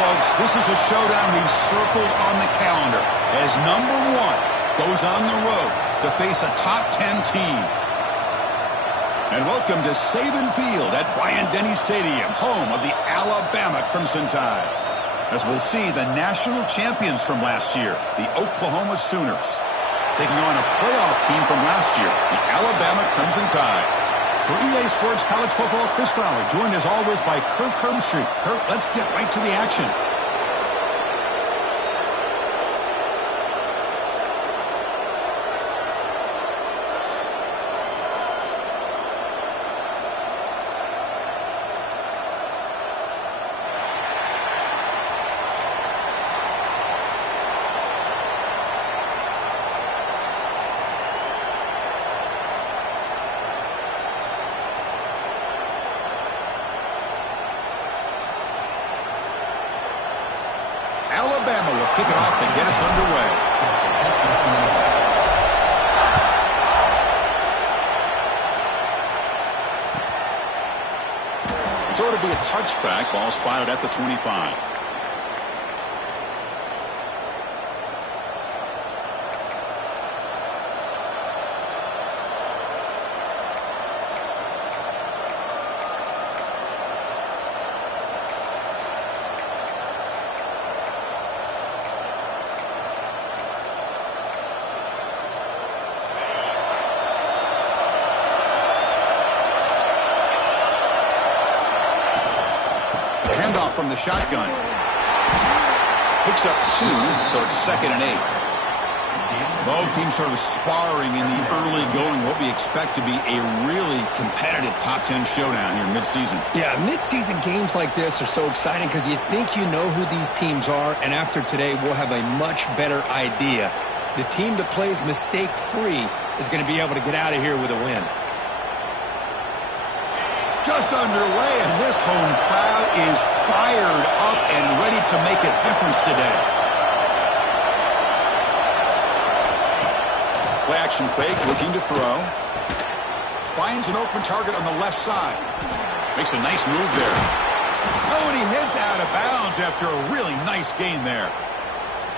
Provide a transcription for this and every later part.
folks, this is a showdown we've circled on the calendar as number 1 goes on the road to face a top 10 team. And welcome to Saban Field at Bryant-Denny Stadium, home of the Alabama Crimson Tide, as we'll see the national champions from last year, the Oklahoma Sooners, taking on a playoff team from last year, the Alabama Crimson Tide. For EA Sports College Football, Chris Fowler, joined as always by Kirk Herbstreit. Kirk, let's get right to the action. Alabama will kick it off to get us underway. So it'll be a touchback. Ball spotted at the 25. Handoff from the shotgun. Picks up 2, so it's 2nd and 8. Both teams sort of sparring in the early going. What we expect to be a really competitive top 10 showdown here mid-season. Yeah, mid-season games like this are so exciting because you think you know who these teams are, and after today we'll have a much better idea. The team that plays mistake-free is going to be able to get out of here with a win. Just underway, and this home crowd is fired up and ready to make a difference today. Play action fake, looking to throw. Finds an open target on the left side. Makes a nice move there. Oh, and he heads out of bounds after a really nice gain there.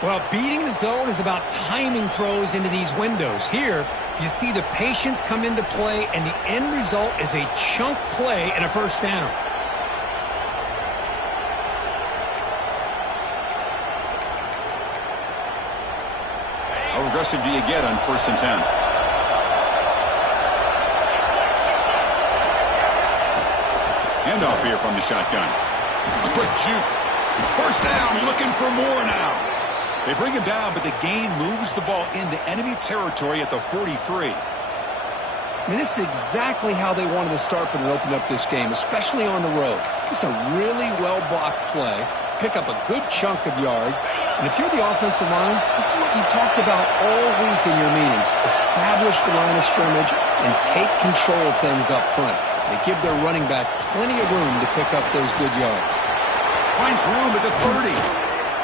Well, beating the zone is about timing throws into these windows. Here, you see the patience come into play, and the end result is a chunk play and a first down. How aggressive do you get on 1st and 10? Handoff here from the shotgun. A quick juke. First down, looking for more now. They bring him down, but the gain moves the ball into enemy territory at the 43. I mean, this is exactly how they wanted to start when they opened up this game, especially on the road. This is a really well-blocked play. Pick up a good chunk of yards. And if you're the offensive line, this is what you've talked about all week in your meetings. Establish the line of scrimmage and take control of things up front. They give their running back plenty of room to pick up those good yards. Finds room at the 30.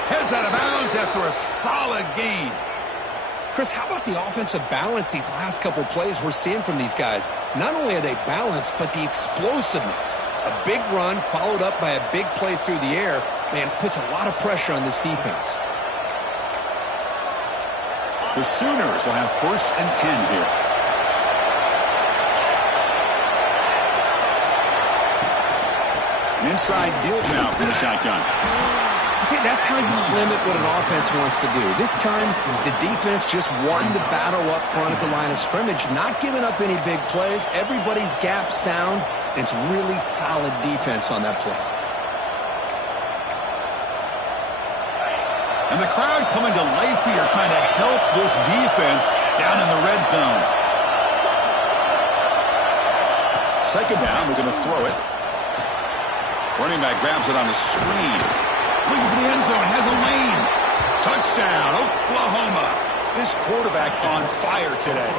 Heads out of bounds after a solid gain. Chris, how about the offensive balance these last couple plays we're seeing from these guys? Not only are they balanced, but the explosiveness. A big run followed up by a big play through the air, man, puts a lot of pressure on this defense. The Sooners will have 1st and 10 here. An inside deal now from the shotgun. See, that's how you limit what an offense wants to do. This time, the defense just won the battle up front at the line of scrimmage, not giving up any big plays. Everybody's gap sound, and it's really solid defense on that play. And the crowd coming to life here, trying to help this defense down in the red zone. 2nd down, we're going to throw it. Running back grabs it on the screen. Looking for the end zone, has a lane. Touchdown, Oklahoma. This quarterback on fire today.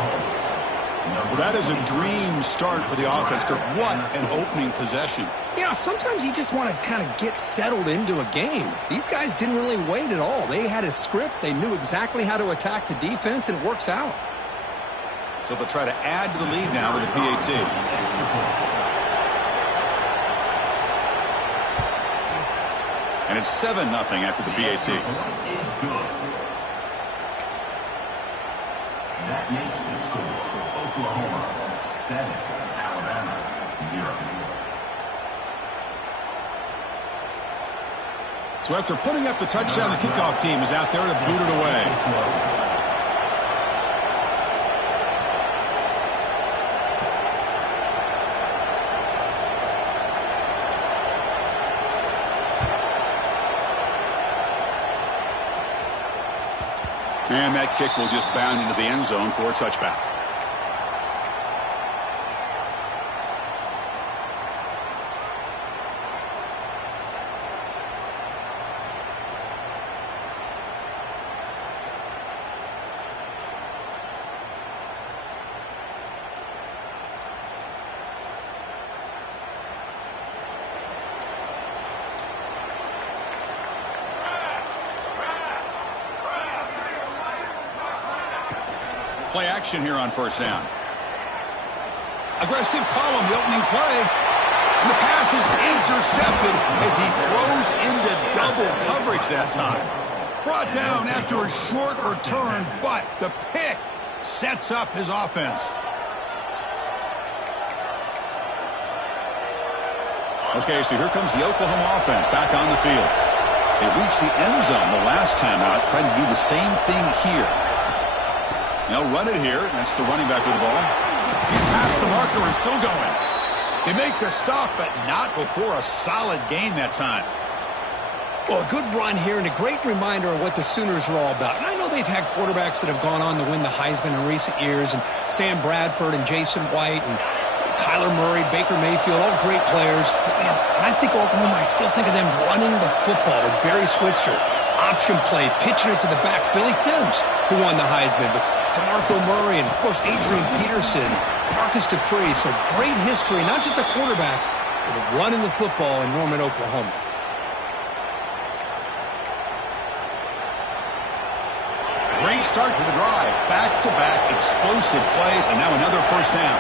Well, that is a dream start for the offense. What an opening possession. Yeah, sometimes you just want to kind of get settled into a game. These guys didn't really wait at all. They had a script. They knew exactly how to attack the defense, and it works out. So they'll try to add to the lead now with a PAT. And it's 7-0 after the PAT. That makes the score Oklahoma 7, Alabama 0. So after putting up the touchdown, the kickoff team is out there to boot it away. And that kick will just bound into the end zone for a touchback. Play action here on first down. Aggressive call on the opening play. And the pass is intercepted as he throws into double coverage that time. Brought down after a short return, but the pick sets up his offense. Okay, so here comes the Oklahoma offense back on the field. They reached the end zone the last time out, trying to do the same thing here. They'll run it here. That's the running back with the ball. He's past the marker and still going. They make the stop, but not before a solid gain that time. Well, a good run here and a great reminder of what the Sooners are all about. And I know they've had quarterbacks that have gone on to win the Heisman in recent years, and Sam Bradford and Jason White and Kyler Murray, Baker Mayfield, all great players. But, man, when I think Oklahoma, I still think of them running the football with Barry Switzer. Option play, pitching it to the backs. Billy Sims, who won the Heisman, but DeMarco Murray, and, of course, Adrian Peterson, Marcus Dupree. So great history, not just the quarterbacks, but running the football in Norman, Oklahoma. Great start to the drive. Back-to-back explosive plays, and now another first down.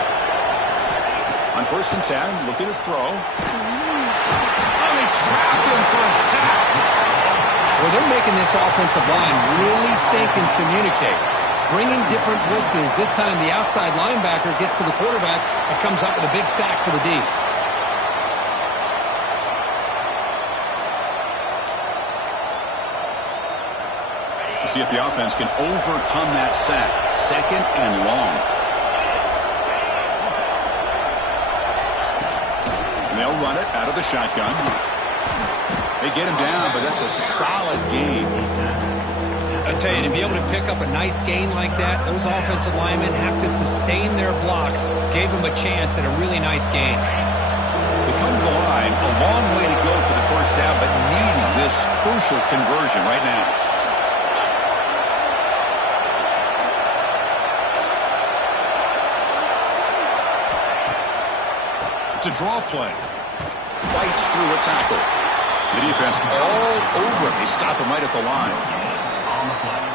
On 1st and 10, looking to throw. Oh, they trapped him for a sack. Well, they're making this offensive line really think and communicate. Bringing different blitzes. This time the outside linebacker gets to the quarterback and comes up with a big sack for the D. We'll see if the offense can overcome that sack. 2nd and long. And they'll run it out of the shotgun. They get him down, but that's a solid gain. I tell you, to be able to pick up a nice gain like that, those offensive linemen have to sustain their blocks. Gave them a chance at a really nice gain. They come to the line, a long way to go for the first down, but needing this crucial conversion right now. It's a draw play. Fights through a tackle. The defense all over it. They stop him right at the line.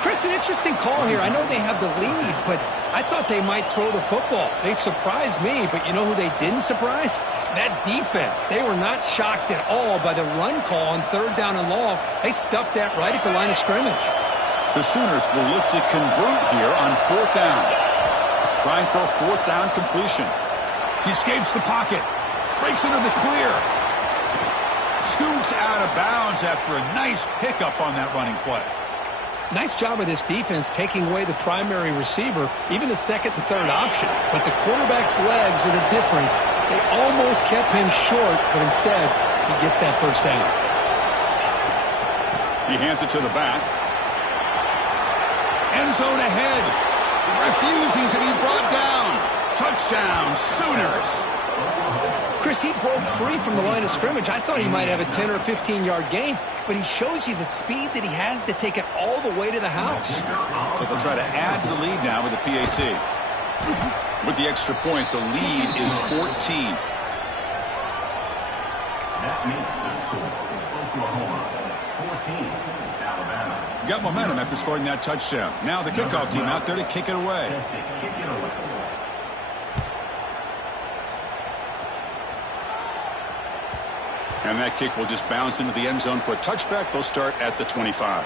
Chris, an interesting call here. I know they have the lead, but I thought they might throw the football. They surprised me, but you know who they didn't surprise? That defense. They were not shocked at all by the run call on 3rd down and long. They stuffed that right at the line of scrimmage. The Sooners will look to convert here on 4th down. Trying for a 4th down completion. He escapes the pocket. Breaks into the clear. Scoots out of bounds after a nice pickup on that running play. Nice job of this defense taking away the primary receiver, even the 2nd and 3rd option. But the quarterback's legs are the difference. They almost kept him short, but instead, he gets that first down. He hands it to the back. End zone ahead. Refusing to be brought down. Touchdown, Sooners. Chris, he broke free from the line of scrimmage. I thought he might have a 10 or 15-yard gain, but he shows you the speed that he has to take it all the way to the house. So they'll try to add to the lead now with the PAT. With the extra point, the lead is 14. That makes the score Oklahoma 14, Alabama. Got momentum after scoring that touchdown. Now the kickoff team out there to kick it away. And that kick will just bounce into the end zone for a touchback. They'll start at the 25.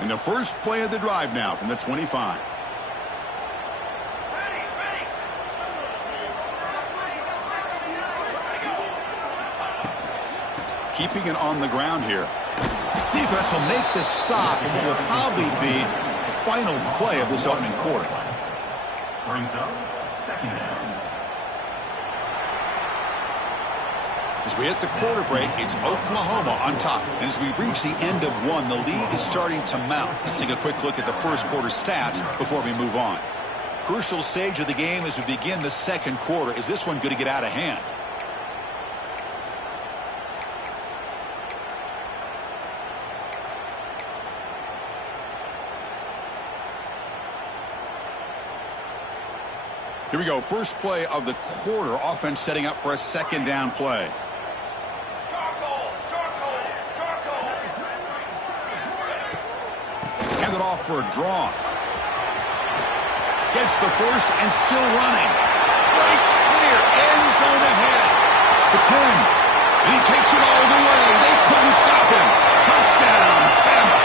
And the first play of the drive now from the 25. Keeping it on the ground here. Defense will make the stop, and it will probably be the final play of this opening quarter. Brings up second down. As we hit the quarter break, it's Oklahoma on top. And as we reach the end of one, the lead is starting to mount. Let's take a quick look at the first quarter stats before we move on. Crucial stage of the game as we begin the second quarter. Is this one going to get out of hand? Here we go. First play of the quarter. Offense setting up for a second down play. Hand it off for a draw. Gets the first and still running. Breaks clear. End zone ahead. The 10. And he takes it all the way. They couldn't stop him. Touchdown. Bama.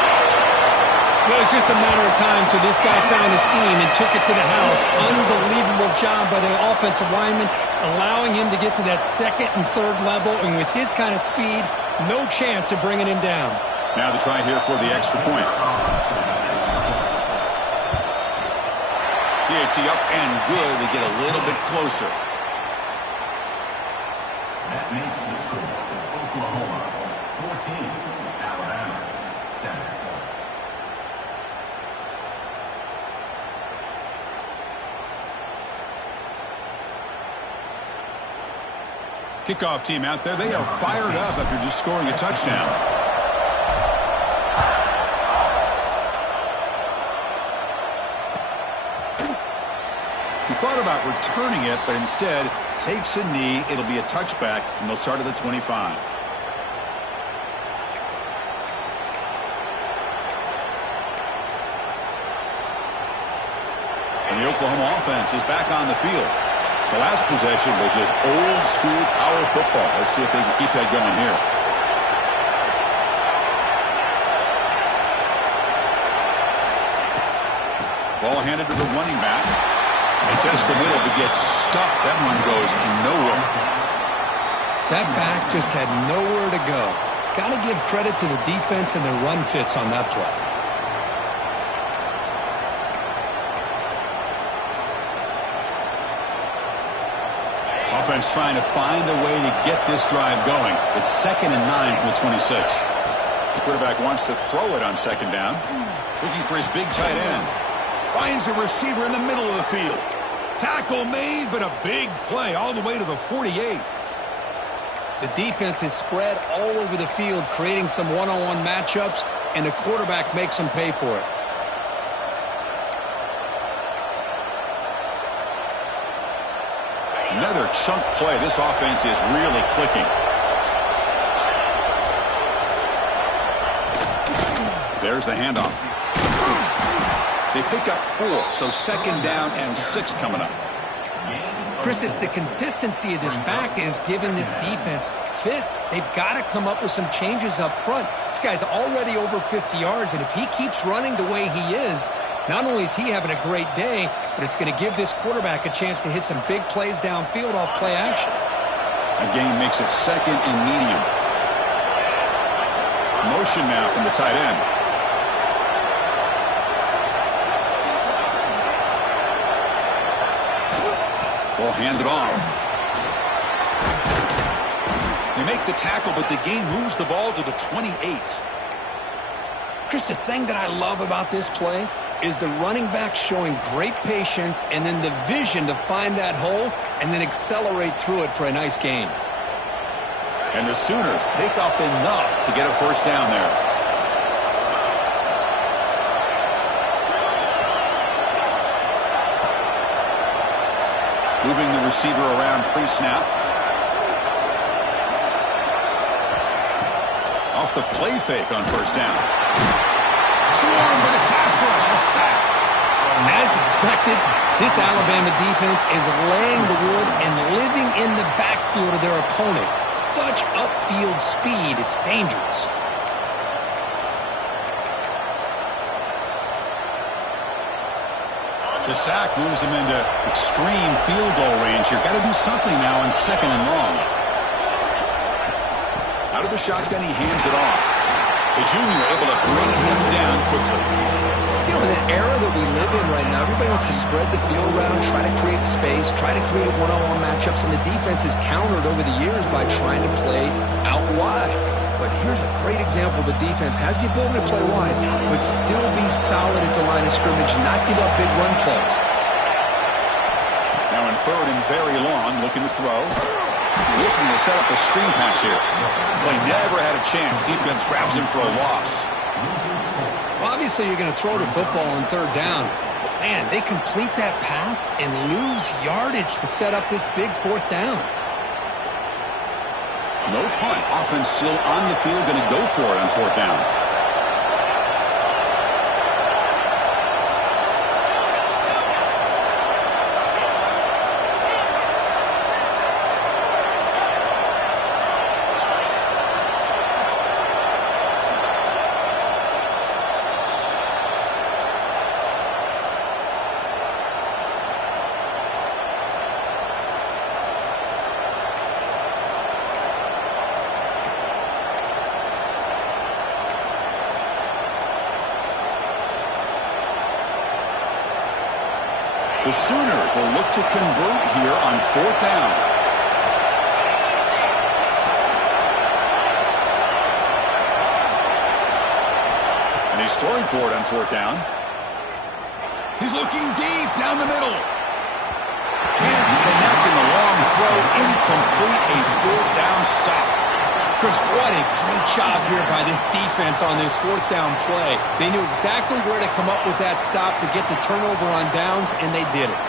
It was just a matter of time till this guy found a seam and took it to the house. Unbelievable job by the offensive lineman, allowing him to get to that second and third level. And with his kind of speed, no chance of bringing him down. Now the try here for the extra point. PAT up and good. They get a little bit closer. That makes the score Oklahoma 14, Alabama 7. Kickoff team out there. They are fired up after just scoring a touchdown. He thought about returning it, but instead takes a knee. It'll be a touchback, and they'll start at the 25. And the Oklahoma offense is back on the field. The last possession was just old-school power football. Let's see if they can keep that going here. Ball handed to the running back. He tests the middle but gets stuffed. That one goes nowhere. That back just had nowhere to go. Got to give credit to the defense and their run fits on that play. Offense trying to find a way to get this drive going. It's 2nd and 9 from the 26. The quarterback wants to throw it on second down. Looking for his big tight end. Finds a receiver in the middle of the field. Tackle made, but a big play all the way to the 48. The defense is spread all over the field, creating some one-on-one matchups, and the quarterback makes them pay for it. Another chunk play. This offense is really clicking. There's the handoff. They pick up 4, so second down and 6 coming up. Chris, it's the consistency of this back is giving this defense fits. They've got to come up with some changes up front. This guy's already over 50 yards, and if he keeps running the way he is, not only is he having a great day, but it's going to give this quarterback a chance to hit some big plays downfield off play action. Again, makes it 2nd and medium. Motion now from the tight end. Ball handed off. They make the tackle, but the game moves the ball to the 28. Chris, the thing that I love about this play is the running back showing great patience and then the vision to find that hole and then accelerate through it for a nice gain. And the Sooners pick up enough to get a first down there. Moving the receiver around pre-snap. off the play fake on first down. Swarmed by the pass rush, a sack. And as expected, this Alabama defense is laying the wood and living in the backfield of their opponent. Such upfield speed, it's dangerous. The sack moves him into extreme field goal range here. Got to do something now on second and long. Out of the shotgun, he hands it off. The junior able to bring him down quickly. You know, in the era that we live in right now, everybody wants to spread the field around, try to create space, try to create one-on-one matchups, and the defense is countered over the years by trying to play out wide. But here's a great example. The defense has the ability to play wide, but still be solid at the line of scrimmage and not give up big run plays. Now in third and very long, looking to throw. Looking to set up a screen pass here. Play never had a chance. Defense grabs him for a loss. Well, obviously, you're going to throw the football on third down. But man, they complete that pass and lose yardage to set up this big fourth down. No punt. Offense still on the field, going to go for it on fourth down. The Sooners will look to convert here on fourth down. And he's throwing for it on fourth down. He's looking deep down the middle. Can't connect in the long throw. Incomplete. A fourth down stop. Chris, what a great job here by this defense on this fourth down play. They knew exactly where to come up with that stop to get the turnover on downs, and they did it.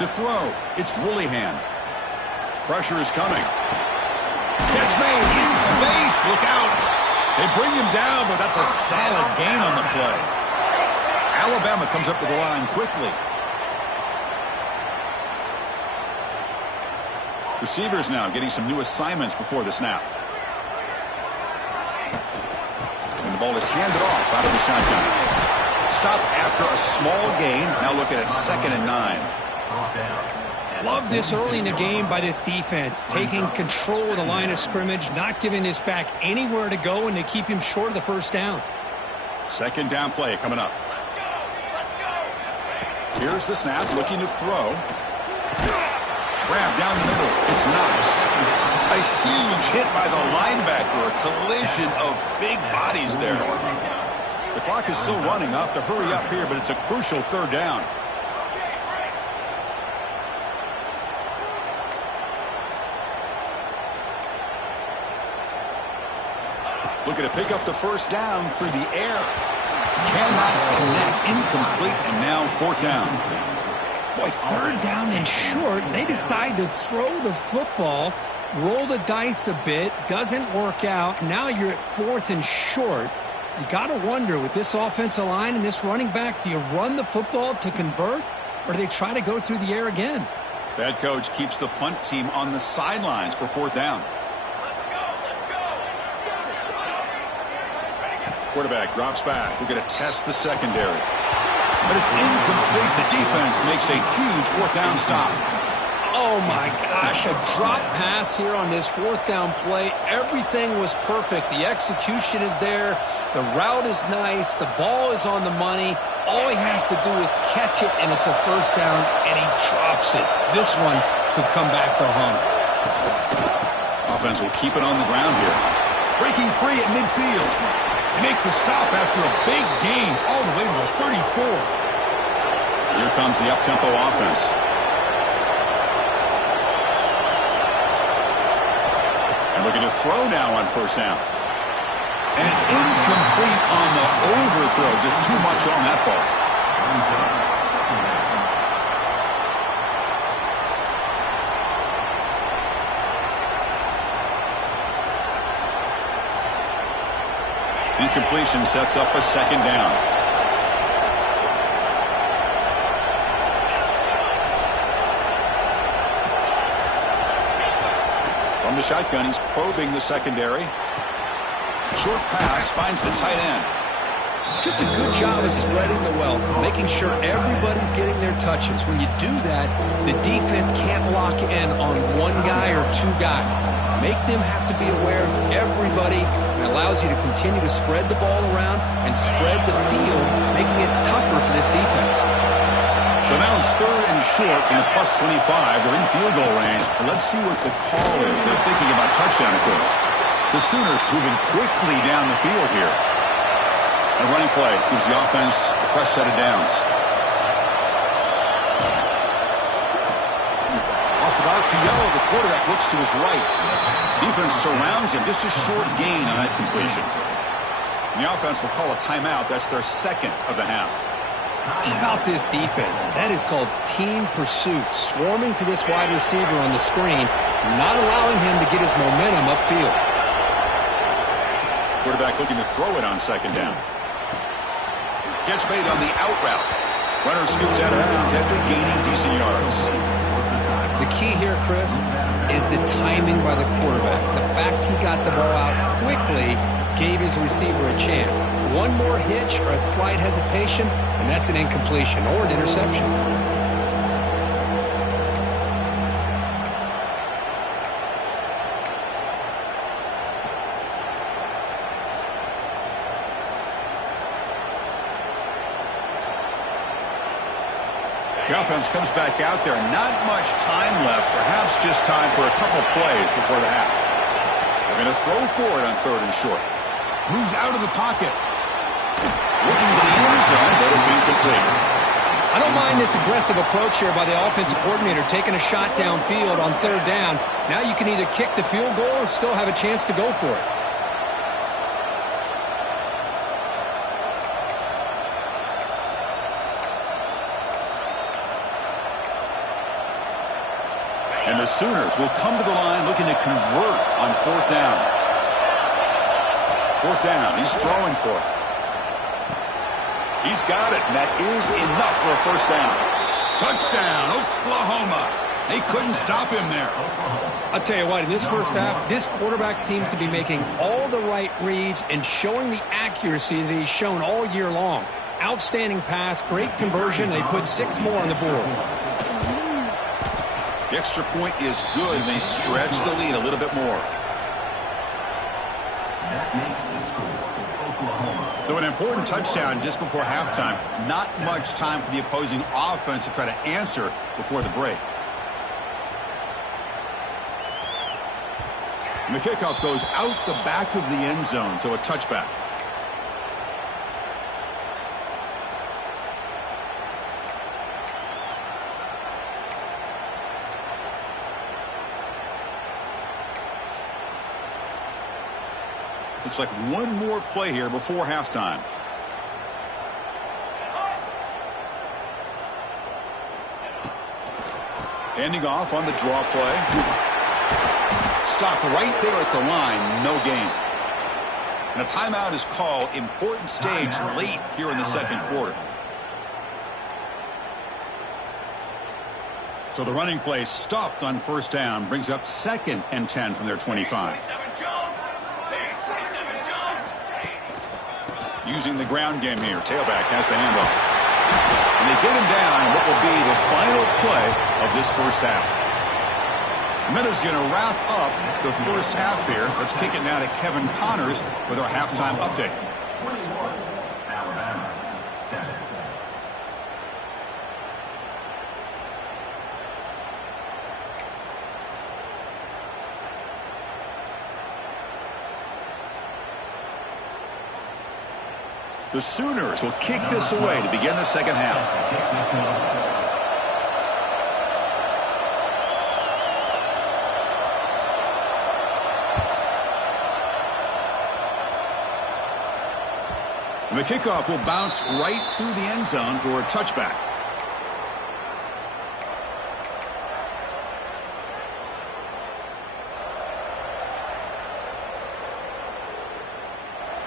To throw, it's Willihan. Pressure is coming. Catch made in space. Look out. They bring him down, but that's a solid gain on the play. Alabama comes up to the line quickly. Receivers now getting some new assignments before the snap. And the ball is handed off out of the shotgun. Stop after a small gain. Now looking at second and 9. Love this early in the game by this defense. Taking control of the line of scrimmage, not giving this back anywhere to go, and they keep him short of the first down. Second down play coming up. Here's the snap, looking to throw. Grab down the middle. It's Knox. A huge hit by the linebacker. A collision of big bodies there. The clock is still running. I'll have to hurry up here, but it's a crucial third down. Looking to pick up the first down through the air. Cannot connect. Incomplete, and now fourth down. Boy, third down and short. They decide to throw the football, roll the dice a bit, doesn't work out. Now you're at fourth and short. You got to wonder, with this offensive line and this running back, do you run the football to convert, or do they try to go through the air again? That coach keeps the punt team on the sidelines for fourth down. Quarterback drops back. We're going to test the secondary. But it's incomplete. The defense makes a huge fourth down stop. Oh, my gosh. A drop pass here on this fourth down play. Everything was perfect. The execution is there. The route is nice. The ball is on the money. All he has to do is catch it, and it's a first down, and he drops it. This one could come back to haunt him. Offense will keep it on the ground here. Breaking free at midfield. They make the stop after a big gain all the way to the 34. Here comes the up-tempo offense. And looking to throw now on first down. And it's incomplete on the overthrow. Just too much on that ball. Incompletion sets up a second down. From the shotgun, he's probing the secondary. Short pass finds the tight end. Just a good job of spreading the wealth, making sure everybody's getting their touches. When you do that, the defense can't lock in on one guy or two guys. Make them have to be aware of everybody, and allows you to continue to spread the ball around and spread the field, making it tougher for this defense. So now it's third and short from the plus 25. They're in field goal range. But let's see what the call is. They're thinking about touchdown, of course. The Sooners moving quickly down the field here. A running play gives the offense a fresh set of downs. Off of RPO, the quarterback looks to his right. Defense surrounds him. Just a short gain on that completion. And the offense will call a timeout. That's their second of the half. How about this defense? That is called team pursuit. Swarming to this wide receiver on the screen, not allowing him to get his momentum upfield. Quarterback looking to throw it on second down. Catch made on the out route. Runner scoots out of bounds after gaining decent yards. The key here, Chris, is the timing by the quarterback. The fact he got the ball out quickly gave his receiver a chance. One more hitch or a slight hesitation, and that's an incompletion or an interception. The offense comes back out there. Not much time left. Perhaps just time for a couple plays before the half. They're going to throw for it on third and short. Moves out of the pocket. Looking to the end zone, but it's incomplete. I don't mind this aggressive approach here by the offensive coordinator, taking a shot downfield on third down. Now you can either kick the field goal or still have a chance to go for it. And the Sooners will come to the line looking to convert on fourth down. Fourth down, he's throwing for it. He's got it, and that is enough for a first down. Touchdown, Oklahoma. They couldn't stop him there. I'll tell you what, in this first half, this quarterback seems to be making all the right reads and showing the accuracy that he's shown all year long. Outstanding pass, great conversion. They put 6 more on the board. The extra point is good, and they stretch the lead a little bit more. That makes the score for Oklahoma. So an important touchdown just before halftime. Not much time for the opposing offense to try to answer before the break. And the kickoff goes out the back of the end zone, so a touchback. Looks like one more play here before halftime. Ending off on the draw play. Stop right there at the line. No gain. And a timeout is called. Important stage late here in the second quarter. So the running play stopped on first down. Brings up 2nd and 10 from their 25. Using the ground game here. Tailback has the handoff. And they get him down in what will be the final play of this first half. Miller's going to wrap up the first half here. Let's kick it now to Kevin Connors with our halftime update. Alabama 7. The Sooners will kick this away to begin the second half. And the kickoff will bounce right through the end zone for a touchback.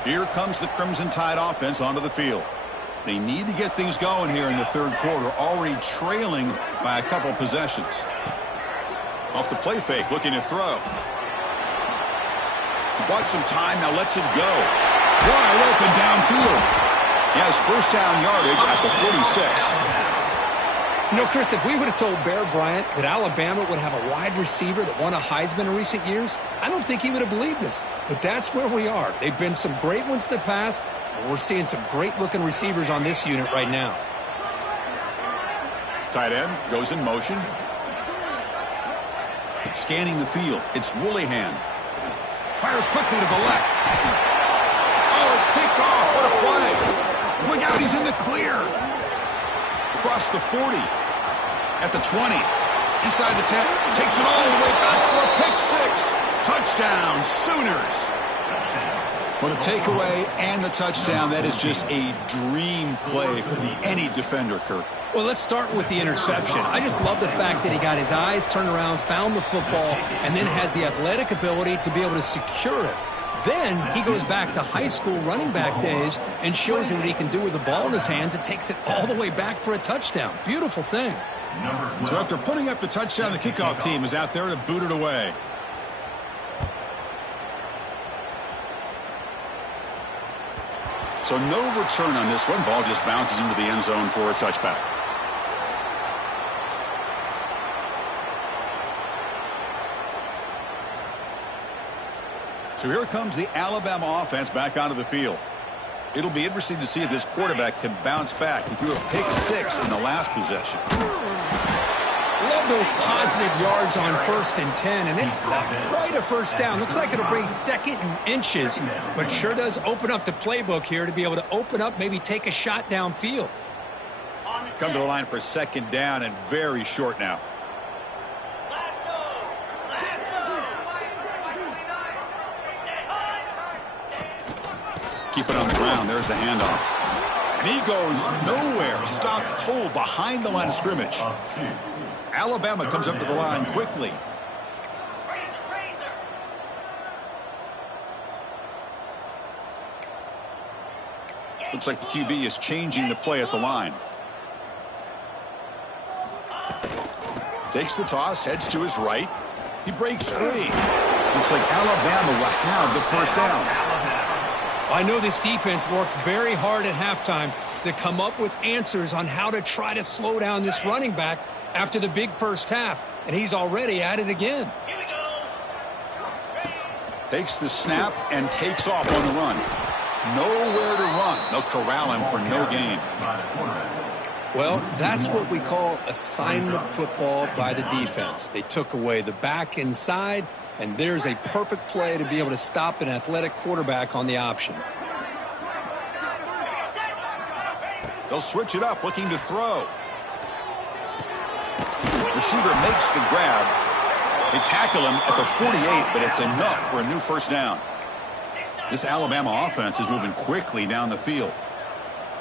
Here comes the Crimson Tide offense onto the field. They need to get things going here in the third quarter, already trailing by a couple possessions. Off the play fake, looking to throw. He bought some time, now lets it go. Wide open downfield. He has first down yardage at the 46. You know, Chris, if we would have told Bear Bryant that Alabama would have a wide receiver that won a Heisman in recent years, I don't think he would have believed us. But that's where we are. They've been some great ones in the past, and we're seeing some great-looking receivers on this unit right now. Tight end goes in motion. Scanning the field. It's Woolihan. Fires quickly to the left. Oh, it's picked off. What a play. Look out, he's in the clear. Across the 40. At the 20. Inside the 10. Takes it all the way back for a pick six. Touchdown, Sooners. Well, the takeaway and the touchdown, that is just a dream play for any defender, Kirk. Well, let's start with the interception. I just love the fact that he got his eyes turned around, found the football, and then has the athletic ability to be able to secure it. Then he goes back to high school running back days and shows him what he can do with the ball in his hands and takes it all the way back for a touchdown. Beautiful thing. So after putting up the touchdown, the kickoff team is out there to boot it away. So no return on this one. Ball just bounces into the end zone for a touchback. So here comes the Alabama offense back onto the field. It'll be interesting to see if this quarterback can bounce back. He threw a pick six in the last possession. Love those positive yards on 1st and 10, and it's not quite a first down. Looks like it'll bring second and inches, but sure does open up the playbook here to be able to open up, maybe take a shot downfield. Come to the line for second down and very short now. Keep it on the ground. There's the handoff. And he goes nowhere. Stopped cold behind the line of scrimmage. Alabama comes up to the line quickly. Looks like the QB is changing the play at the line. Takes the toss, heads to his right. He breaks free. Looks like Alabama will have the first down. I know this defense worked very hard at halftime to come up with answers on how to try to slow down this running back after the big first half, and he's already at it again. Takes the snap and takes off on the run. Nowhere to run. They'll corral him for no gain. Well, that's what we call assignment football by the defense. They took away the back inside, and there's a perfect play to be able to stop an athletic quarterback on the option. They'll switch it up, looking to throw. Receiver makes the grab. They tackle him at the 48, but it's enough for a new first down. This Alabama offense is moving quickly down the field.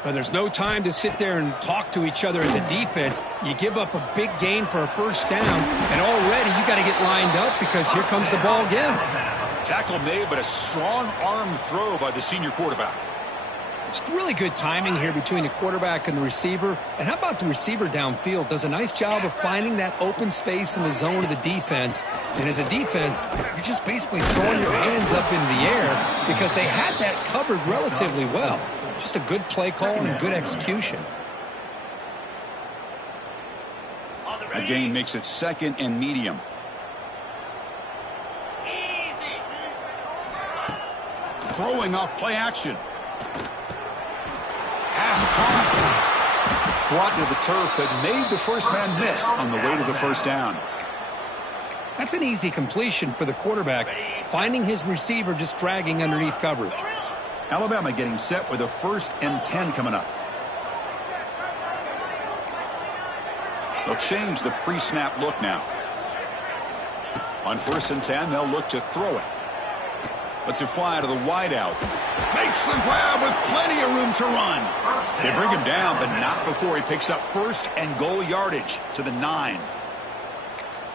Well, there's no time to sit there and talk to each other as a defense. You give up a big gain for a first down, and already you got to get lined up because here comes the ball again. Tackle made, but a strong arm throw by the senior quarterback. It's really good timing here between the quarterback and the receiver. And how about the receiver downfield? Does a nice job of finding that open space in the zone of the defense. And as a defense, you're just basically throwing your hands up in the air because they had that covered relatively well. Just a good play call and good execution. That gain makes it second and medium. Throwing off play action. Pass caught. Brought to the turf, but made the first man miss on the way to the first down. That's an easy completion for the quarterback, finding his receiver just dragging underneath coverage. Alabama getting set with a 1st and 10 coming up. They'll change the pre-snap look now. On 1st and 10, they'll look to throw it. Lets it fly to the wideout. Makes the grab with plenty of room to run. They bring him down, but not before he picks up 1st and goal yardage to the 9.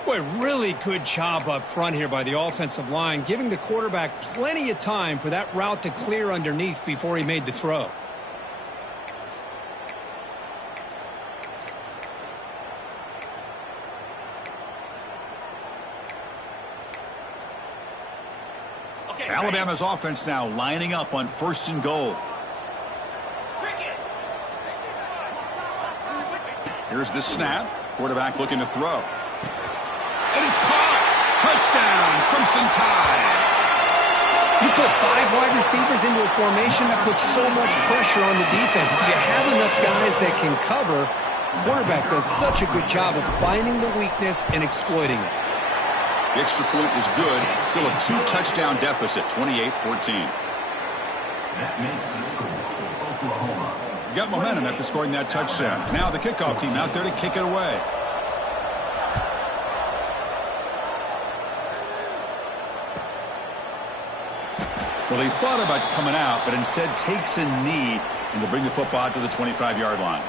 Boy, really good job up front here by the offensive line, giving the quarterback plenty of time for that route to clear underneath before he made the throw. Alabama's offense now lining up on 1st and goal. Here's the snap. Quarterback looking to throw. And it's caught. Touchdown, Crimson Tide. You put 5 wide receivers into a formation that puts so much pressure on the defense. Do you have enough guys that can cover? Quarterback does such a good job of finding the weakness and exploiting it. The extra point is good. Still a 2-touchdown deficit, 28-14. That makes the score for Oklahoma. Got momentum after scoring that touchdown. Now the kickoff team out there to kick it away. Well, he thought about coming out, but instead takes a knee and to bring the football to the 25-yard line.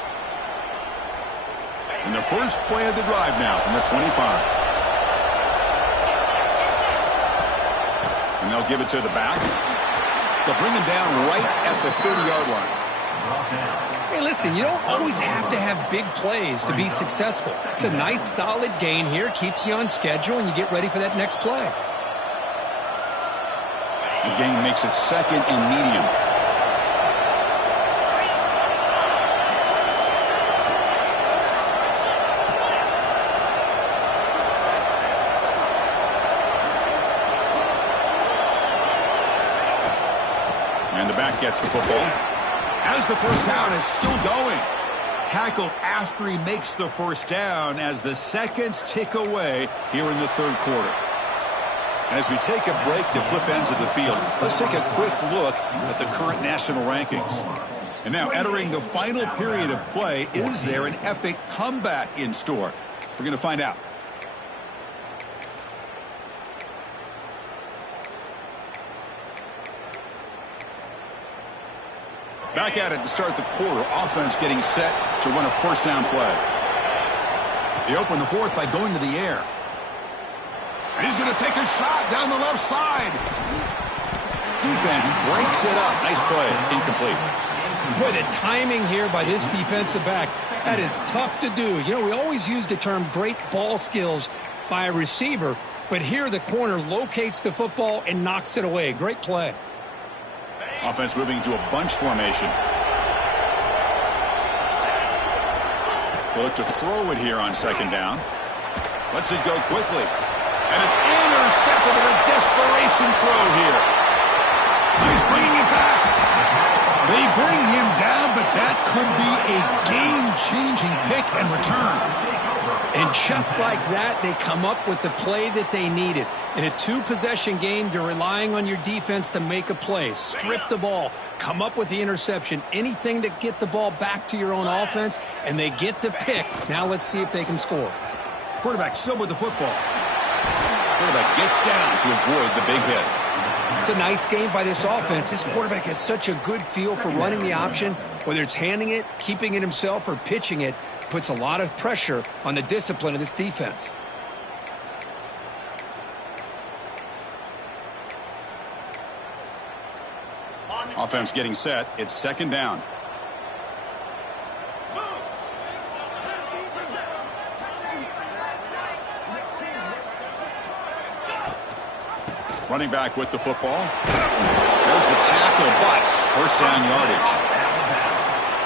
And the first play of the drive now from the 25. And they'll give it to the back. They'll bring him down right at the 30-yard line. Hey, listen, you don't always have to have big plays to be successful. It's a nice, solid gain here. Keeps you on schedule, and you get ready for that next play. The gain makes it 2nd and medium. And the back gets the football. As the first down is still going. Tackle after he makes the first down as the seconds tick away here in the 3rd quarter. And as we take a break to flip ends of the field, let's take a quick look at the current national rankings. And now entering the final period of play, is there an epic comeback in store? We're going to find out. Back at it to start the quarter. Offense getting set to run a first down play. They open the 4th by going to the air. And he's going to take a shot down the left side. Defense breaks it up. Nice play. Incomplete. Boy, the timing here by this defensive back, that is tough to do. You know, we always use the term great ball skills by a receiver, but here the corner locates the football and knocks it away. Great play. Offense moving into a bunch formation. They look to throw it here on 2nd down. Lets it go quickly. And it's intercepted with a desperation throw here. He's bringing it back. They bring him down, but that could be a game-changing pick and return. And just like that, they come up with the play that they needed. In a 2-possession game, you're relying on your defense to make a play. Strip the ball, come up with the interception, anything to get the ball back to your own offense, and they get the pick. Now let's see if they can score. Quarterback still with the football. Quarterback gets down to avoid the big hit. It's a nice game by this offense. This quarterback has such a good feel for running the option. Whether it's handing it, keeping it himself, or pitching it, puts a lot of pressure on the discipline of this defense. Offense getting set. It's 2nd down. Running back with the football. There's the tackle, but first down yardage.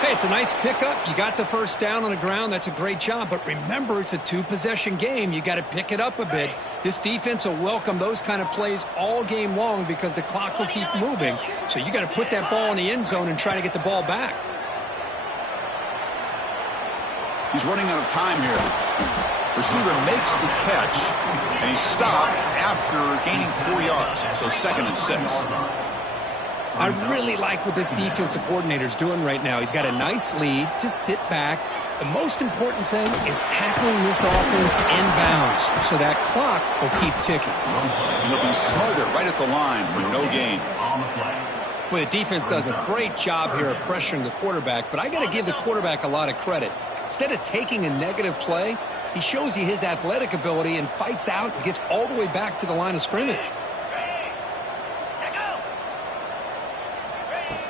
Hey, it's a nice pickup. You got the first down on the ground. That's a great job. But remember, it's a 2-possession game. You got to pick it up a bit. This defense will welcome those kind of plays all game long because the clock will keep moving. So you got to put that ball in the end zone and try to get the ball back. He's running out of time here. Receiver makes the catch, and he's stopped after gaining 4 yards. So 2nd and 6. I really like what this defensive coordinator is doing right now. He's got a nice lead. Just sit back. The most important thing is tackling this offense inbounds so that clock will keep ticking. And he'll be smothered right at the line for no gain. Well, the defense does a great job here of pressuring the quarterback, but I got to give the quarterback a lot of credit. Instead of taking a negative play, He shows you his athletic ability and fights out and gets all the way back to the line of scrimmage.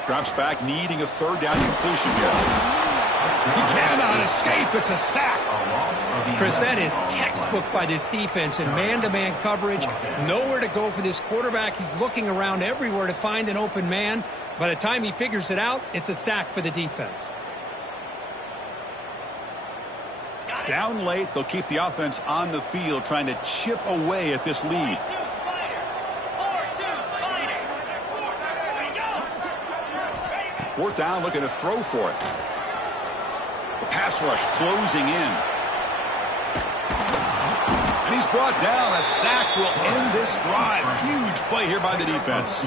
Drops back, needing a third down completion here. He cannot escape. It's a sack. Chris, that is textbook by this defense in man-to-man coverage. Nowhere to go for this quarterback. He's looking around everywhere to find an open man. By the time he figures it out, it's a sack for the defense. Down late, they'll keep the offense on the field trying to chip away at this lead. Fourth down, looking to throw for it. The pass rush closing in. And he's brought down. A sack will end this drive. Huge play here by the defense.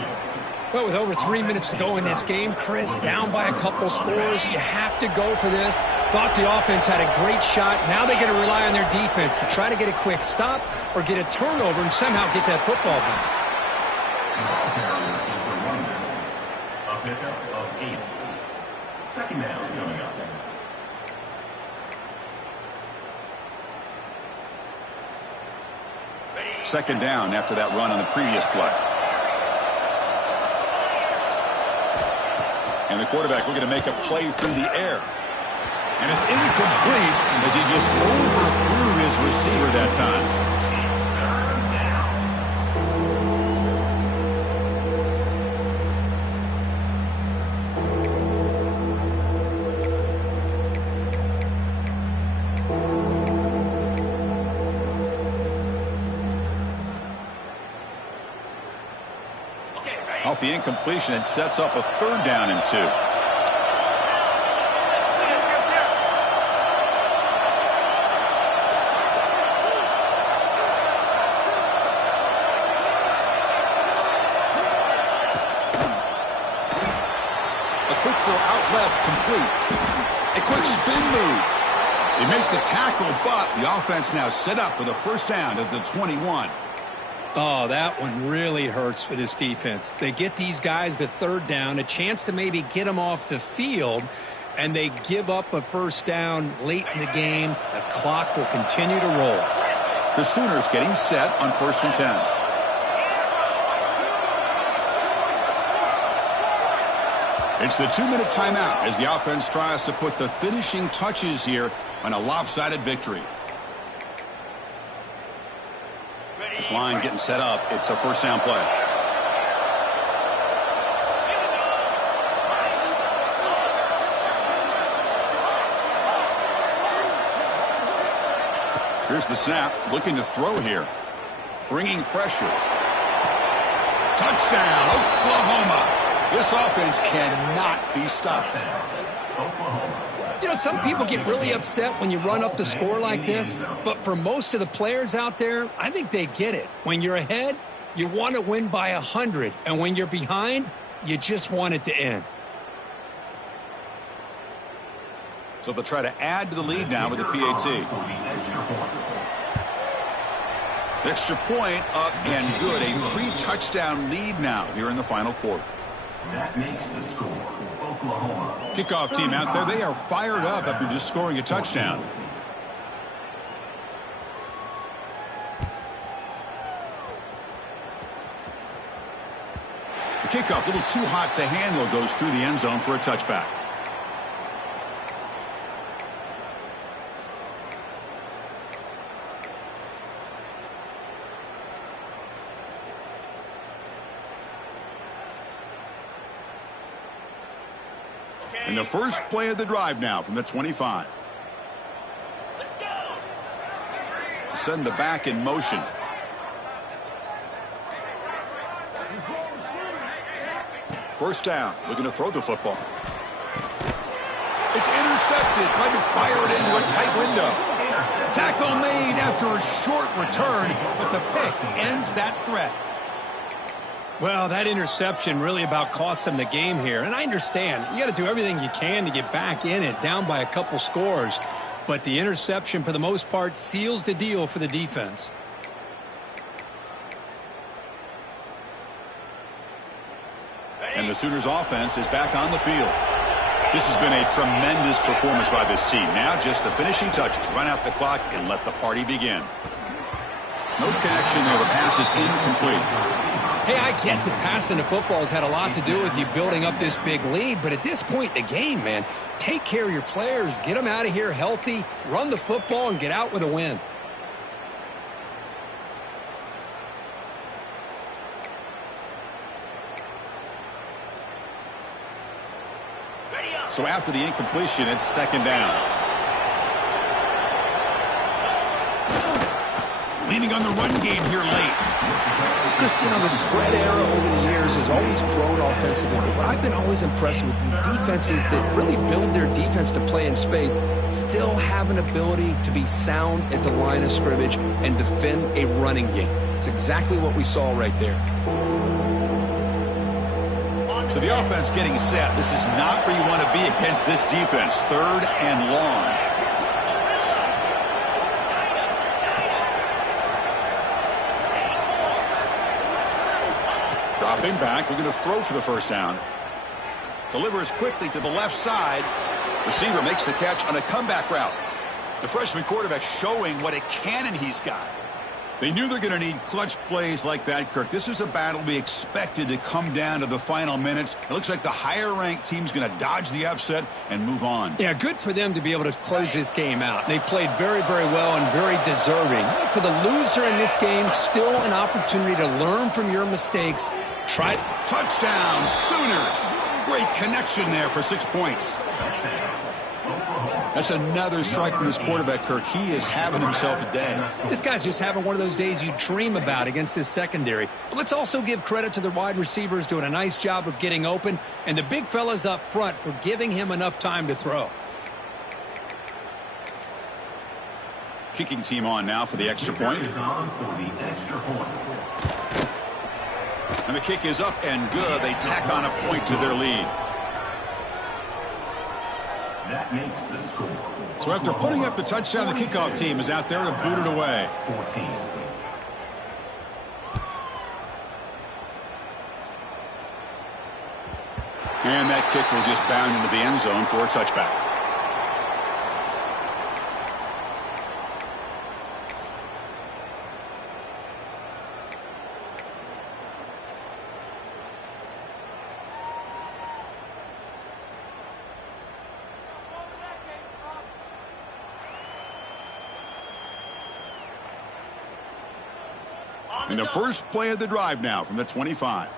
Well, with over 3 minutes to go in this game, Chris, down by a couple scores, you have to go for this. Thought the offense had a great shot. Now they got to rely on their defense to try to get a quick stop or get a turnover and somehow get that football back. A pickup of 8. Second down coming up. Second down after that run on the previous play. And the quarterback looking to make a play through the air. And it's incomplete as he just overthrew his receiver that time. Off the incompletion, it sets up a third down and 2. A quick throw out left, complete. A quick spin move. They make the tackle, but the offense now set up with a first down at the 21. Oh, that one really hurts for this defense. They get these guys to third down, a chance to maybe get them off the field, and they give up a first down late in the game. The clock will continue to roll. The Sooners getting set on 1st and 10. It's the 2-minute timeout as the offense tries to put the finishing touches here on a lopsided victory. This line getting set up. It's a first down play. Here's the snap. Looking to throw here. Bringing pressure. Touchdown, Oklahoma. This offense cannot be stopped. You know, some people get really upset when you run up the score like this, but for most of the players out there, I think they get it. When you're ahead, you want to win by 100, and when you're behind, you just want it to end. So they'll try to add to the lead now with the PAT. Extra point up and good. A 3-touchdown lead now here in the final quarter. That makes the score. Oklahoma. Kickoff team out there. They are fired up after just scoring a touchdown. The kickoff, a little too hot to handle, goes through the end zone for a touchback. And the first play of the drive now from the 25. Let's go. Send the back in motion. First down, looking to throw the football. It's intercepted, trying to fire it into a tight window. Tackle made after a short return, but the pick ends that threat. Well, that interception really about cost them the game here. And I understand, you got to do everything you can to get back in it, down by a couple scores. But the interception, for the most part, seals the deal for the defense. And the Sooners offense is back on the field. This has been a tremendous performance by this team. Now just the finishing touches. Run out the clock and let the party begin. No connection there. The pass is incomplete. Hey, I get that passing the football has had a lot to do with you building up this big lead, but at this point in the game, man, take care of your players, get them out of here healthy, run the football, and get out with a win. So after the incompletion, it's second down. Leaning on the run game here late. Chris, the spread era over the years has always grown offensively. But what I've been always impressed with defenses that really build their defense to play in space still have an ability to be sound at the line of scrimmage and defend a running game. It's exactly what we saw right there. So the offense getting set. This is not where you want to be against this defense. Third and long. Dropping back. We're going to throw for the first down. Delivers quickly to the left side. Receiver makes the catch on a comeback route. The freshman quarterback showing what a cannon he's got. They knew they're going to need clutch plays like that, Kirk. This is a battle we expected to come down to the final minutes. It looks like the higher-ranked team's going to dodge the upset and move on. Yeah, good for them to be able to close this game out. They played very, very well and very deserving. For the loser in this game, still an opportunity to learn from your mistakes. Try touchdown, Sooners. Great connection there for 6 points. That's another strike from this quarterback, Kirk. He is having himself a day. This guy's just having one of those days you dream about against this secondary. But let's also give credit to the wide receivers doing a nice job of getting open, and the big fellas up front for giving him enough time to throw. Kicking team on now for the extra point. And the kick is up and good. They tack on a point to their lead. That makes the score. So after putting up the touchdown, the kickoff team is out there to boot it away. 14. And that kick will just bound into the end zone for a touchback. And the first play of the drive now from the 25.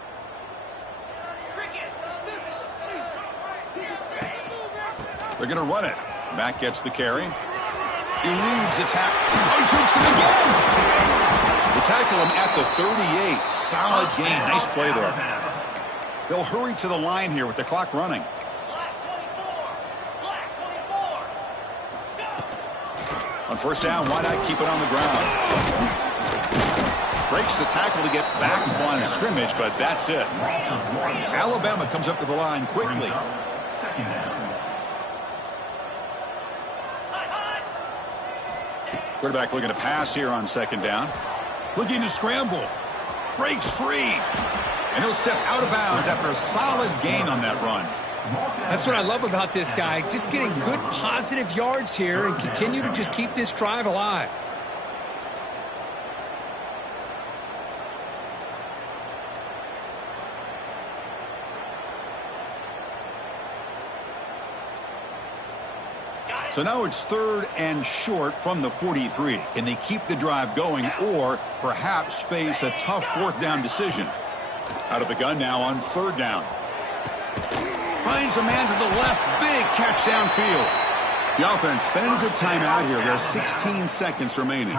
They're going to run it. Back gets the carry. Eludes attack. Oh, he tricks him again. They tackle him at the 38. Solid gain. Nice play there. They'll hurry to the line here with the clock running. On first down, why not keep it on the ground? Breaks the tackle to get back to the line of scrimmage, but that's it. Alabama comes up to the line quickly. Quarterback looking to pass here on second down. Looking to scramble. Breaks free. And he'll step out of bounds after a solid gain on that run. That's what I love about this guy. Just getting good positive yards here and continue to just keep this drive alive. So now it's third and short from the 43. Can they keep the drive going or perhaps face a tough fourth down decision? Out of the gun now on third down. Finds a man to the left. Big catch downfield. The offense spends a timeout here. There's 16 seconds remaining.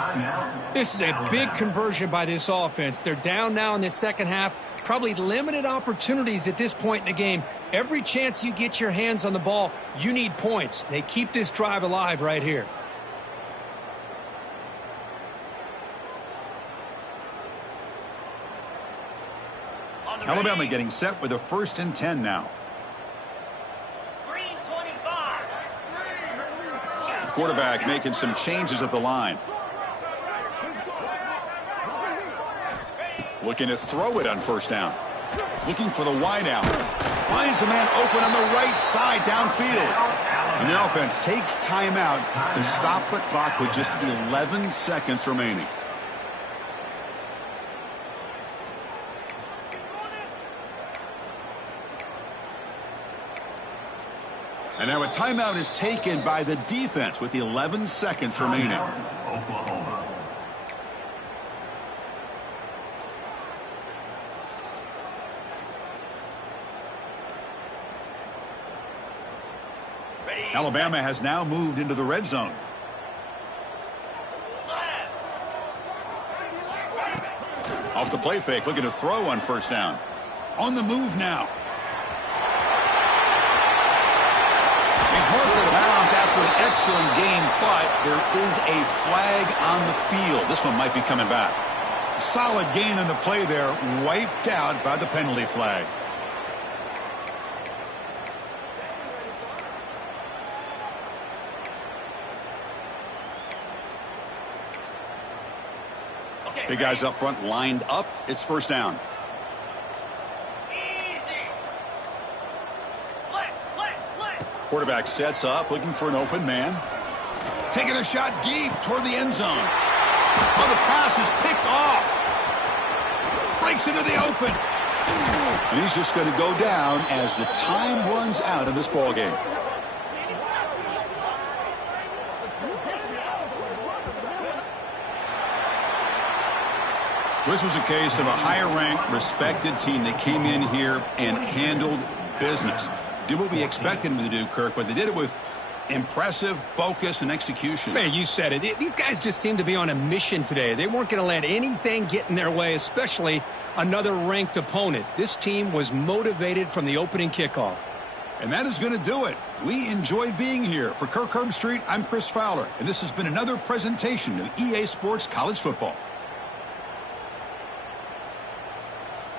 This is a big conversion by this offense. They're down now in the second half. Probably limited opportunities at this point in the game. Every chance you get your hands on the ball, you need points. They keep this drive alive right here. Alabama getting set with a 1st and 10 now. Green 25. The quarterback making some changes at the line. Looking to throw it on first down. Looking for the wide out. Finds a man open on the right side downfield. And the offense takes timeout to stop the clock with just 11 seconds remaining. And now a timeout is taken by the defense with 11 seconds remaining. Oklahoma. Ready, Alabama has now moved into the red zone. Off the play fake, looking to throw on first down. On the move now. He's marked out of bounds after an excellent game, but there is a flag on the field. This one might be coming back. Solid gain in the play there, wiped out by the penalty flag. Okay, Big guys up front lined up. It's first down. easy. Flex. Quarterback sets up, looking for an open man. Taking a shot deep toward the end zone. Oh, the pass is picked off. Breaks into the open. And he's just going to go down as the time runs out of this ball game. This was a case of a higher-ranked, respected team that came in here and handled business. Did what we expected them to do, Kirk, but they did it with impressive focus and execution. Man, you said it. These guys just seem to be on a mission today. They weren't going to let anything get in their way, especially another ranked opponent. This team was motivated from the opening kickoff. And that is going to do it. We enjoyed being here. For Kirk Herbstreit, I'm Chris Fowler, and this has been another presentation of EA Sports College Football.